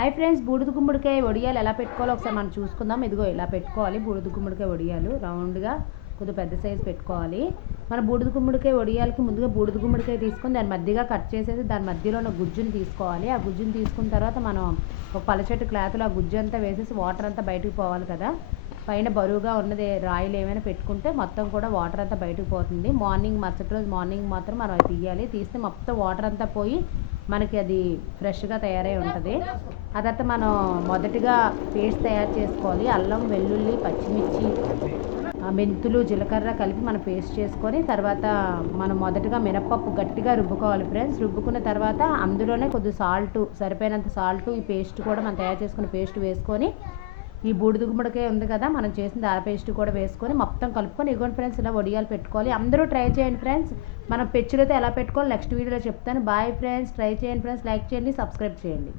Hi friends బూడిద గుమ్మడికాయ వడియాలు ఎలా పెట్టుకోవాలో ఒకసారి మనం చూసుకుందాం. ఇదిగో ఇలా పెట్టుకోవాలి బూడిద గుమ్మడికాయ వడియాలు. రౌండ్గా కొద్దిగా పెద్ద సైజు పెట్టుకోవాలి. మన బూడిద గుమ్మడికాయ వడియాలకి ముందుగా బూడిద గుమ్మడికాయ తీసుకొని దాని మధ్యగా కట్ చేసేసి దాని మధ్యలో ఉన్న గుజ్జుని తీసుకోవాలి. ఆ గుజ్జుని తీసుకున్న తర్వాత మనం ఒక పలచెట్టు క్లాత్లో ఆ గుజ్జు అంతా వేసేసి వాటర్ అంతా బయటకు పోవాలి కదా. పైన బరువుగా ఉన్నది రాయిలు ఏమైనా పెట్టుకుంటే మొత్తం కూడా వాటర్ అంతా బయటకు పోతుంది. మార్నింగ్ మరుసటి రోజు మార్నింగ్ మాత్రం మనం అది తీయాలి. తీస్తే మొత్తం వాటర్ అంతా పోయి మనకి అది ఫ్రెష్గా తయారై ఉంటుంది. ఆ తర్వాత మనం మొదటిగా పేస్ట్ తయారు చేసుకోవాలి. అల్లం వెల్లుల్లి పచ్చిమిర్చి మెంతులు జీలకర్ర కలిపి మనం పేస్ట్ చేసుకొని తర్వాత మనం మొదటగా మినప్పప్పు గట్టిగా రుబ్బుకోవాలి ఫ్రెండ్స్. రుబ్బుకున్న తర్వాత అందులోనే కొద్ది సాల్ట్ సరిపోయినంత సాల్ట్ ఈ పేస్ట్ కూడా మనం తయారు చేసుకున్న పేస్ట్ వేసుకొని ఈ బూడిద గుమ్మడికాయ ఉంది కదా మనం చేసిన ఆ పేస్ట్ కూడా వేసుకొని మొత్తం కలుపుకొని ఇగోండి ఫ్రెండ్స్ ఇలా వడియాలు పెట్టుకోవాలి. అందరూ ట్రై చేయండి ఫ్రెండ్స్ మనం పెచ్చులతో ఎలా పెట్టుకోవాలి నెక్స్ట్ వీడియోలో చెప్తాను. బాయ్ ఫ్రెండ్స్ ట్రై చేయండి ఫ్రెండ్స్ లైక్ చేయండి సబ్స్క్రైబ్ చేయండి.